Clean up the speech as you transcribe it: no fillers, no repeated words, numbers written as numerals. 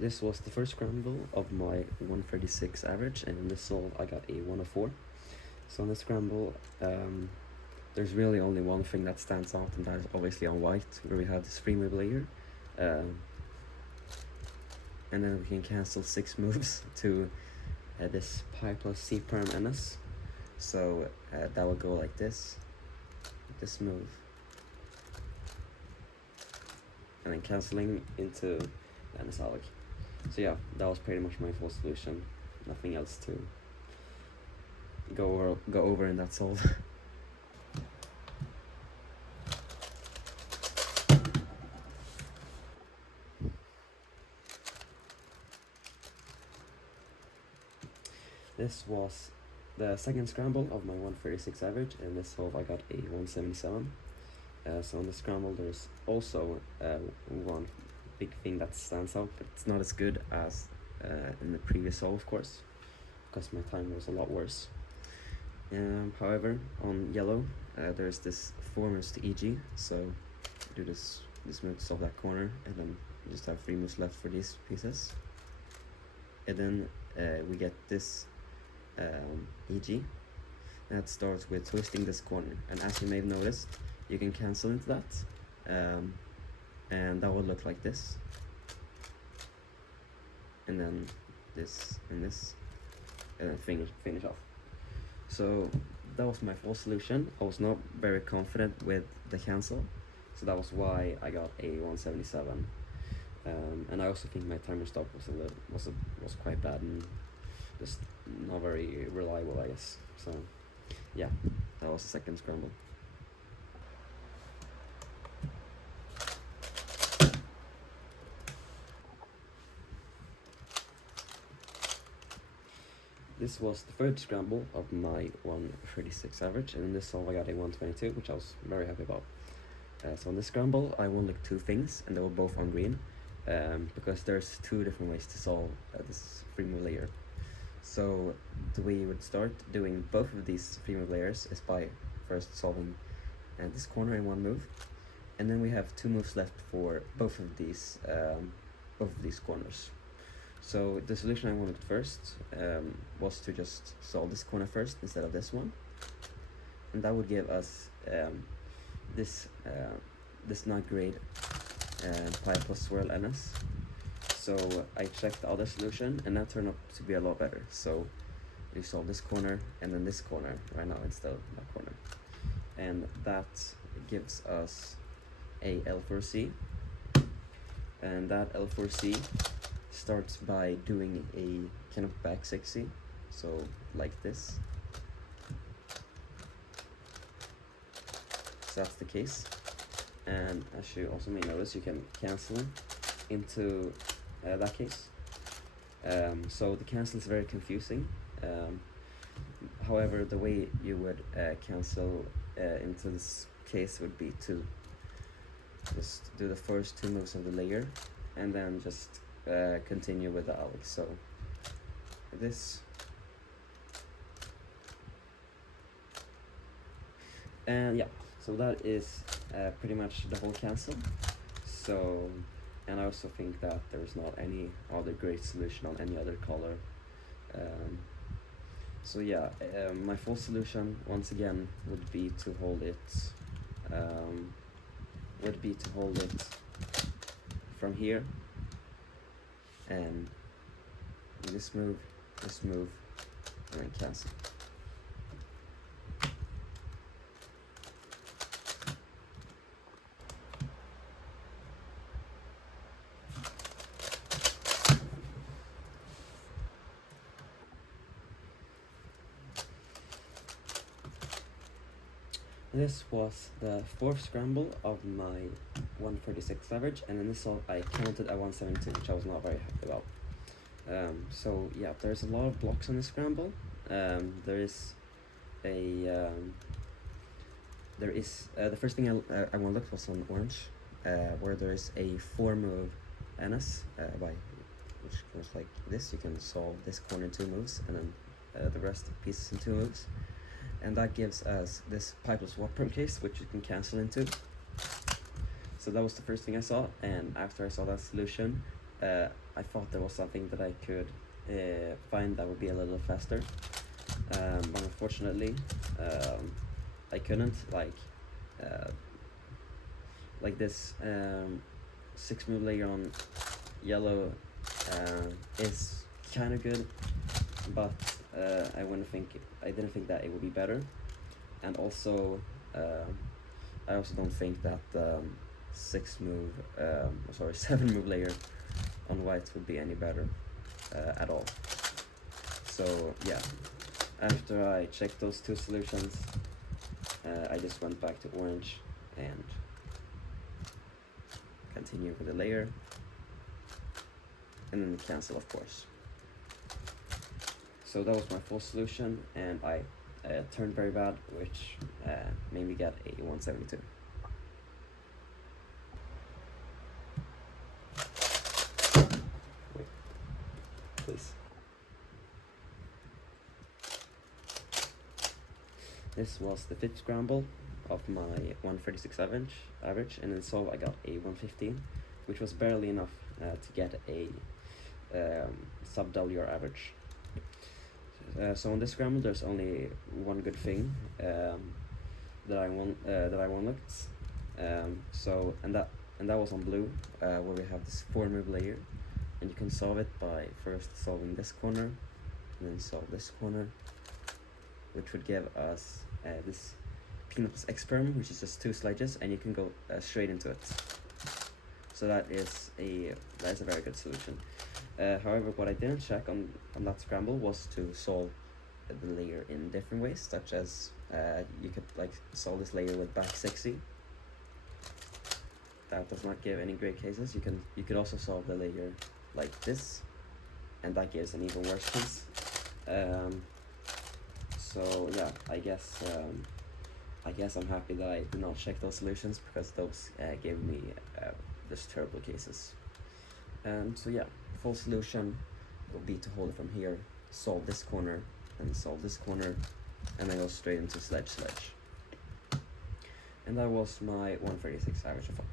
This was the first scramble of my 136 average, and in this solve I got a 104. So on the scramble, there's really only one thing that stands out, and that is obviously on white, where we have this free move layer. And then we can cancel 6 moves to this pi plus c perm ns. So that would go like this move, and then cancelling into ns alec. So yeah, that was pretty much my full solution. Nothing else to go over in that solve. This was the second scramble of my 136 average, and this solve I got a 177. So on the scramble there's also one big thing that stands out, but it's not as good as in the previous solve, of course, because my timer was a lot worse. However, on yellow there's this foremost to EG, so do this move to solve that corner, and then you just have 3 moves left for these pieces. And then we get this EG that starts with twisting this corner, and as you may have noticed, you can cancel into that, and that would look like this, and then this and this, and then finish off. So that was my full solution. I was not very confident with the cancel, so that was why I got a 177. And I also think my timer stop was quite bad and just not very reliable, I guess. So yeah, that was the second scramble. This was the third scramble of my 136 average, and in this solve I got a 122, which I was very happy about. So on this scramble I won like 2 things, and they were both on green, because there's 2 different ways to solve this free move layer. So the way you would start doing both of these free move layers is by first solving this corner in 1 move, and then we have 2 moves left for both of these corners. So the solution I wanted first was to just solve this corner first instead of this one, and that would give us this not great pi plus swirl ns. So I checked the other solution, and that turned out to be a lot better. So you solve this corner and then this corner right now instead of that corner, and that gives us a L4C, and that L4C starts by doing a kind of back 6C, so like this. So that's the case, and as you also may notice, you can cancel into that case. So the cancel is very confusing. However, the way you would cancel into this case would be to just do the first 2 moves of the layer, and then just continue with the Alex. So this, and yeah, so that is pretty much the whole cancel. So, and I also think that there's not any other great solution on any other color. So yeah, my full solution once again would be to hold it from here, and this move, and then cancel. This was the 4th scramble of my 136 average, and in this solve I counted a 172, which I was not very happy about. So yeah, there's a lot of blocks on this scramble. There is the first thing I looked was on orange, where there is a 4 move NS, which goes like this. You can solve this corner in 2 moves, and then the rest of the pieces in 2 moves. And that gives us this pi plus swap perm case, which you can cancel into. So that was the first thing I saw, and after I saw that solution, I thought there was something that I could find that would be a little faster, but unfortunately I couldn't. Like this 6-move layer on yellow is kind of good, but I didn't think that it would be better, and also I also don't think that 7-move layer on white would be any better at all. So yeah, after I checked those two solutions, I just went back to orange and continue with the layer, and then cancel, of course. So that was my full solution, and I turned very bad, which made me get a 172. Wait, please. This was the 5th scramble of my 136 average, and in solve I got a 115, which was barely enough to get a sub-W average. So on this scramble, there's only one good thing that I looked. And that was on blue, where we have this 4-move layer, and you can solve it by first solving this corner, and then solve this corner, which would give us this peanut plus experiment, which is just 2 slices, and you can go straight into it. So that is a very good solution. However, what I didn't check on that scramble was to solve the layer in different ways, such as you could solve this layer with back 60. That does not give any great cases. You could also solve the layer like this, and that gives an even worse case. So yeah, I guess I'm happy that I did not check those solutions, because those gave me just terrible cases. So yeah, full solution will be to hold it from here, solve this corner, and solve this corner, and then go straight into sledge. And that was my 136 average of 5.